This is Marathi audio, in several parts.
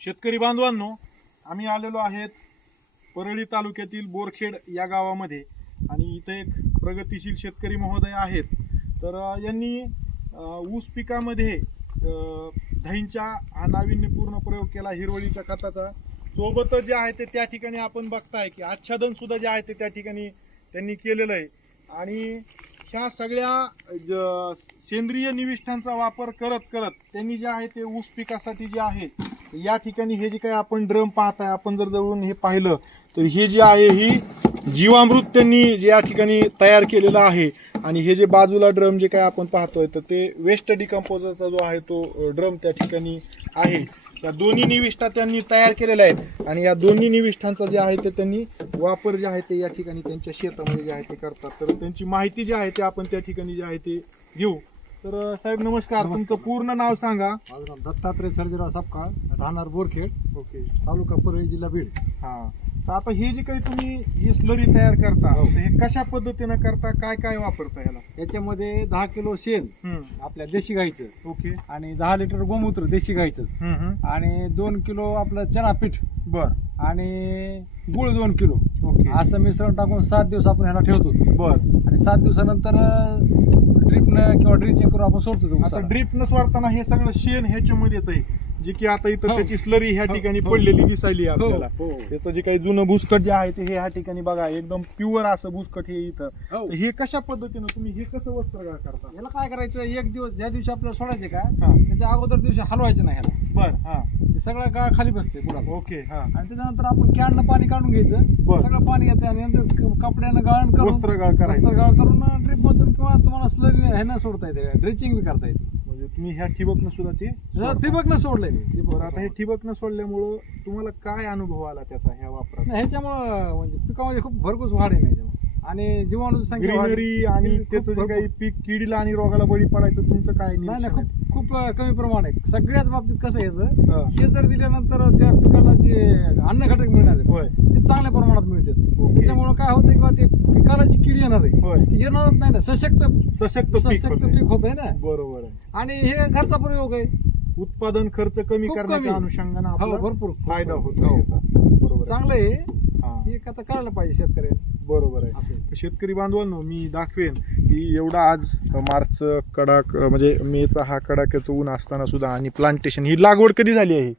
शेतकरी बांधवांनो, आम्ही आलेलो आहेत परळी तालुक्यातील बोरखेड या गावामध्ये आणि इथे एक प्रगतिशील शेतकरी महोदय आहेत. तर यांनी ऊस पिकामध्ये धाईंच्या हा नाविन्यपूर्ण प्रयोग केला हिरवळीच्या खताचा. सोबत जे आहे ते त्या ठिकाणी आपण बघताय की आच्छादन सुद्धा जे आहे ते त्या ठिकाणी त्यांनी केलेलं आहे. आणि ह्या सगळ्या सेंद्रिय निविष्ठांचा वापर करत करत त्यांनी जे आहे ते ऊस पिकासाठी जे आहे या ठिकाणी हे जे काही आपण ड्रम पाहताय, आपण जर जवळून हे पाहिलं तर हे जे आहे ही जीवामृत त्यांनी जे या ठिकाणी तयार केलेलं आहे. आणि हे जे बाजूला ड्रम जे काय आपण पाहतोय तर ते वेस्ट डिकम्पोजरचा जो आहे तो ड्रम त्या ठिकाणी आहे. या दोन्ही निविष्ठा त्यांनी तयार केलेल्या आहेत आणि या दोन्ही निविष्ठांचा जे आहे ते त्यांनी वापर जे आहे ते या ठिकाणी त्यांच्या शेतामध्ये जे आहे ते करतात. तर त्यांची माहिती जी आहे ते आपण त्या ठिकाणी जे आहे ते घेऊ. तर साहेब नमस्कार, तुमचं पूर्ण नाव सांगा. माझं नाव दत्तात्रय सर्जेराव सपकाळ, राहणार बोरखेड, ओके, तालुका परळी, जिल्हा बीड. हां. तर आता हे जे काही तुम्ही ही स्लरी तयार करता तर हे कशा पद्धतीनं करता, काय काय वापरता याला? याच्यामध्ये 10 किलो शेण आपल्या देशी गाईचं, ओके, आणि 10 लिटर गोमूत्र देशी गाईचं, आणि 2 किलो आपलं चना पीठ, बर, आणि गुळ 2 किलो, ओके, असं मिश्रण टाकून 7 दिवस आपण ह्याला ठेवतो. बर. आणि 7 दिवसानंतर ड्रिपनं किंवा ड्रिचिंग करून आपण सोडतो. आता ड्रिपनं सोडताना हे सगळं शेण ह्याच्यामध्येच आहे, जे की आता इथं त्याची स्लरी ह्या ठिकाणी पडलेली दिसायली आपल्याला. त्याचं जे काही जुनं भुसकट जे आहे ते हे ह्या ठिकाणी बघा एकदम प्युअर असं भुसकट हे इथं. तर हे कशा पद्धतीनं तुम्ही हे कसं वस्त्रगाळ करता? याला काय करायचं, एक दिवस ज्या दिवशी आपल्याला सोडायचे का हा. त्याच्या अगोदर दिवशी हलवायचं नाही ह्याला. बर, हा, ते सगळं गाळ खाली बसते बुडाला. ओके, हा, आणि त्याच्यानंतर आपण कॅननं पाणी काढून घ्यायचं, बर, सगळं पाणी येतं आणि नंतर कपड्यानं गाळण करून वस्त्रगाळ करायचं. वस्त्रगाळ करून ड्रिप मधून किंवा तुम्हाला स्लरी ह्यानं सोडता येते, ड्रिचिंग बी करता येते. म्हणजे तुम्ही ह्या ठिबकनं सुद्धा ते सोडता. ठिबकनं सोडलंय बरं. आता हे ठिबकनं सोडल्यामुळं तुम्हाला काय अनुभव आला त्याचा ह्या वापरात? ह्याच्यामुळं म्हणजे पिकामध्ये खूप भरघोस वाढ आहे नाही, आणि जीवाणूची संख्या ग्रीनरी आणि त्याचं जे काही पीक किडीला आणि रोगाला बळी पडायचं तुमचं काय नाही निरीक्षण खूप आहे? खूप कमी प्रमाण आहे. सगळ्याच बाबतीत कसं यायचं, हा. हे जर दिल्यानंतर त्या पिकाला जे अन्न घटक मिळणार आहेत होय, ते चांगल्या प्रमाणात मिळतात. ओके, त्याच्यामुळे काय होतं किंवा ते पिकाला जी किडी येणार आहे होय, ती येणारच नाही ना. सशक्त सशक्त पीक होतंय. पीक होत आहे ना. बरोबर आहे. आणि हे घरचा प्रयोग आहे, उत्पादन खर्च कमी खूप करण्याच्या कमी. अनुषंगानं हो आपला भरपूर फायदा हो. होतो याचा. बरोबर आहे. चांगलं आहे हा, हे, आता करायला पाहिजे शेतकऱ्यांनी. बरोबर आहे. असं शेतकरी बांधवांनो, मी दाखवेन की एवढा आज मार्च कडाक म्हणजे मेचा हा कडाक्याचं ऊन असताना सुद्धा आणि प्लांटेशन ही लागवड कधी झाली आहे?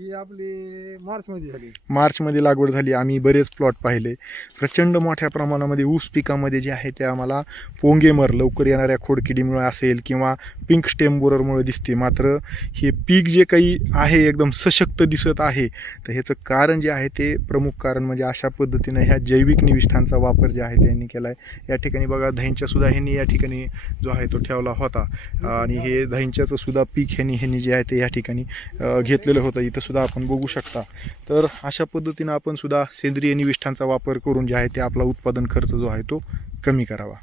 ही आपली मार्च मध्ये झाली. मार्चमध्ये लागवड झाली. आम्ही बरेच प्लॉट पाहिले. प्रचंड मोठ्या प्रमाणामध्ये ऊस पिकामध्ये जे आहे ते आम्हाला पोंगेमर लवकर येणाऱ्या खोडकिडीमुळे असेल किंवा पिंक स्टेम बोररमुळे दिसते. मात्र हे पीक जे काही आहे एकदम सशक्त दिसत आहे. तर ह्याचं कारण जे आहे ते प्रमुख कारण म्हणजे अशा पद्धतीनं ह्या जैविक निविष्ठांचा वापर जे आहे त्यांनी केला आहे. या ठिकाणी बघा धाईंच्या सुद्धा ह्यांनी या ठिकाणी जो आहे तो ठेवला होता आणि हे धाईंच्याचं सुद्धा पीक ह्यांनी जे आहे ते या ठिकाणी घेतलेलं होतं. इथं सुद्धा आपण बघू शकता. तर अशा पद्धतीनं आपण सुद्धा सेंद्रिय निविष्ठांचा वापर करून जे आहे ते आपला उत्पादन खर्च जो आहे तो कमी करावा.